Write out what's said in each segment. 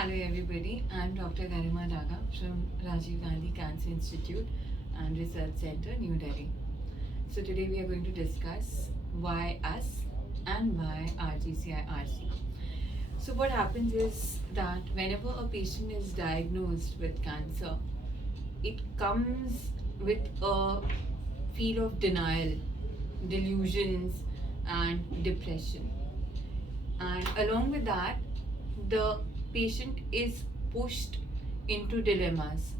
Hello everybody, I'm Dr. Garima Daga from Rajiv Gandhi Cancer Institute and Research Center, New Delhi. So today we are going to discuss why us and why RGCIRC. So what happens is that whenever a patient is diagnosed with cancer, it comes with a feel of denial, delusions and depression. And along with that, the patient is pushed into dilemmas: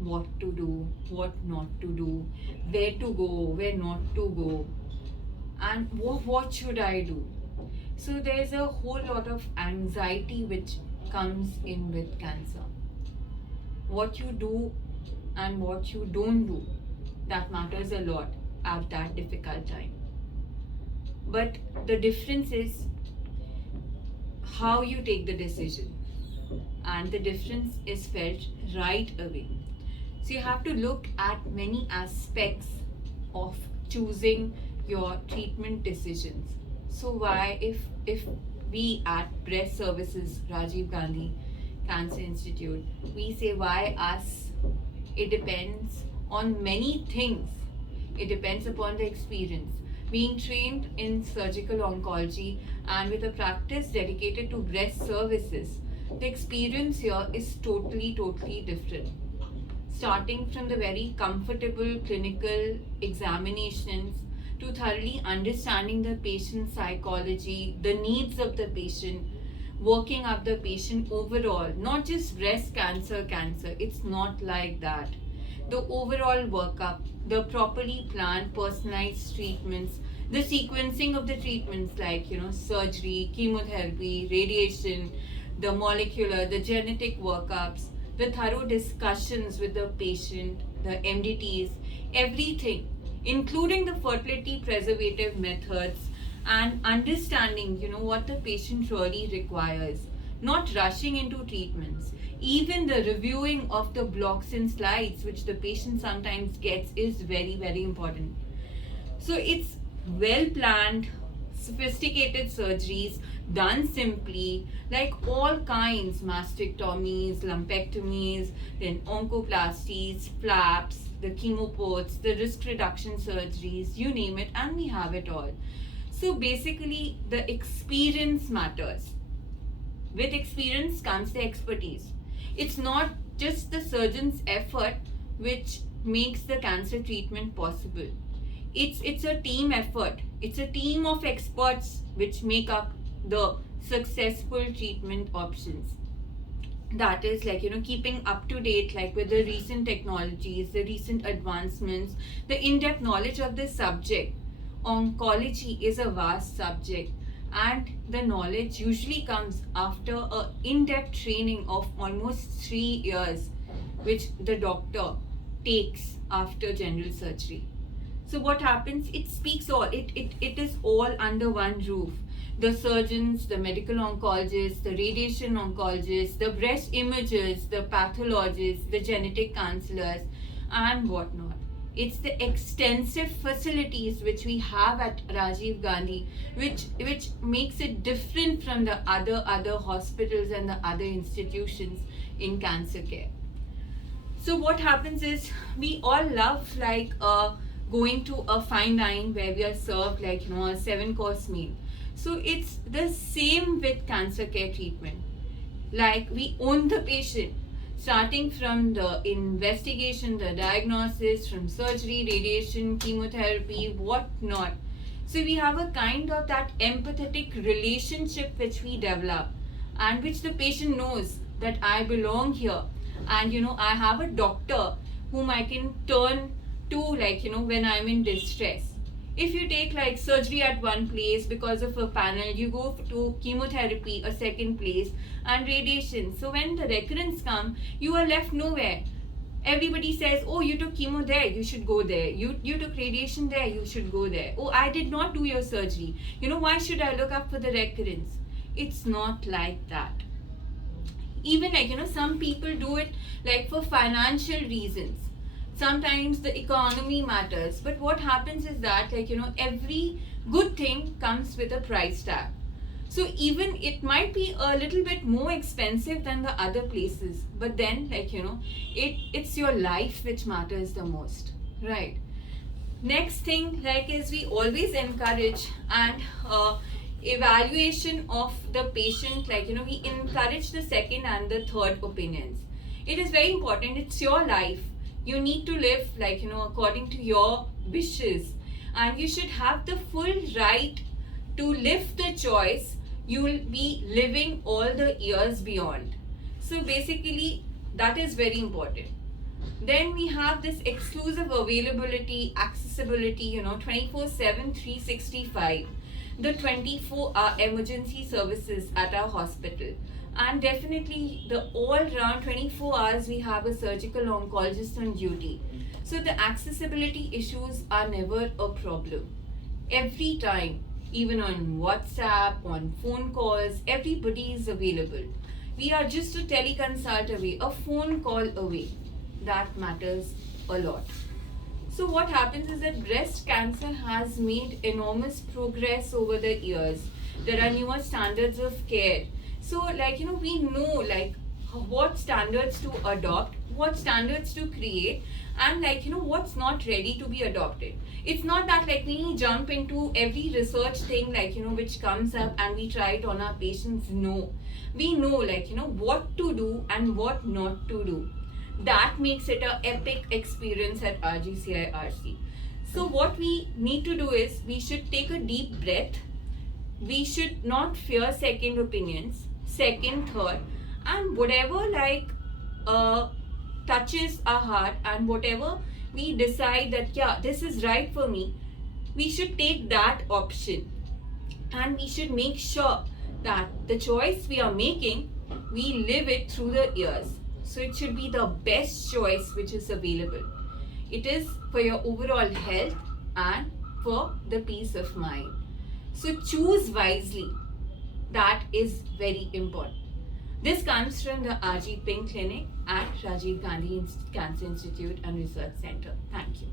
what to do, what not to do, where to go, where not to go, and what should I do. So there's a whole lot of anxiety which comes in with cancer. What you do and what you don't do, that matters a lot at that difficult time. But the difference is how you take the decision, and the difference is felt right away. So you have to look at many aspects of choosing your treatment decisions. So why, if we at Breast Services Rajiv Gandhi Cancer Institute, we say why us, it depends on many things. It depends upon the experience. Being trained in surgical oncology and with a practice dedicated to breast services, the experience here is totally different. Starting from the very comfortable clinical examinations to thoroughly understanding the patient's psychology, the needs of the patient, working up the patient overall, not just breast cancer, it's not like that. The overall workup, the properly planned personalized treatments, the sequencing of the treatments like surgery, chemotherapy, radiation, the molecular, the genetic workups, the thorough discussions with the patient, the MDTs, everything, including the fertility preservative methods, and understanding what the patient really requires, not rushing into treatments. Even the reviewing of the blocks and slides which the patient sometimes gets is very important. So it's well planned, sophisticated surgeries done simply, like all kinds: mastectomies, lumpectomies, then oncoplasties, flaps, the chemoports, the risk reduction surgeries, you name it, and we have it all. So basically, the experience matters. With experience comes the expertise. It's not just the surgeon's effort which makes the cancer treatment possible. It's a team effort. It's a team of experts which make up the successful treatment options. That is like keeping up to date, like with the recent technologies, the recent advancements, the in-depth knowledge of the subject. Oncology is a vast subject, and the knowledge usually comes after a in-depth training of almost 3 years which the doctor takes after general surgery. So what happens, it speaks all, it is all under one roof: the surgeons, the medical oncologists, the radiation oncologists, the breast imagers, the pathologists, the genetic counselors, and whatnot. It's the extensive facilities which we have at Rajiv Gandhi which makes it different from the other hospitals and the other institutions in cancer care. So what happens is, we all love going to a fine dine where we are served a 7-course meal. So it's the same with cancer care treatment. Like, we own the patient, starting from the investigation, the diagnosis, from surgery, radiation, chemotherapy, whatnot. So we have a kind of that empathetic relationship which we develop, and which the patient knows that I belong here, and I have a doctor whom I can turn to when I'm in distress. If you take surgery at one place, because of a panel you go to chemotherapy a second place, and radiation. So when the recurrence come, you are left nowhere. Everybody says, oh, you took chemo there, you should go there. You took radiation there, you should go there. Oh, I did not do your surgery, why should I look up for the recurrence? It's not like that. Even some people do it for financial reasons. Sometimes the economy matters, but what happens is that every good thing comes with a price tag. So even it might be a little bit more expensive than the other places, but then it's your life which matters the most, right? Next thing is we always encourage and evaluation of the patient, we encourage the second and the third opinions. It is very important. It's your life. You need to live according to your wishes, and you should have the full right to live the choice you will be living all the years beyond. So basically that is very important. Then we have this exclusive availability, accessibility, 24/7, 365, the 24-hour emergency services at our hospital. And definitely the all-round 24 hours we have a surgical oncologist on duty. So the accessibility issues are never a problem. Every time, even on WhatsApp, on phone calls, everybody is available. We are just a teleconsult away, a phone call away. That matters a lot. So what happens is that breast cancer has made enormous progress over the years. There are newer standards of care. So we know what standards to adopt, what standards to create, and what's not ready to be adopted. It's not that we jump into every research thing which comes up and we try it on our patients. No, we know what to do and what not to do. That makes it an epic experience at RGCIRC. So what we need to do is we should take a deep breath. We should not fear second opinions, second, third, and whatever touches our heart, and whatever we decide that this is right for me, we should take that option, and we should make sure that the choice we are making, we live it through the years. So it should be the best choice which is available. It is for your overall health and for the peace of mind. So choose wisely. That is very important. This comes from the RG Pink Clinic at Rajiv Gandhi Cancer Institute and Research Center. Thank you.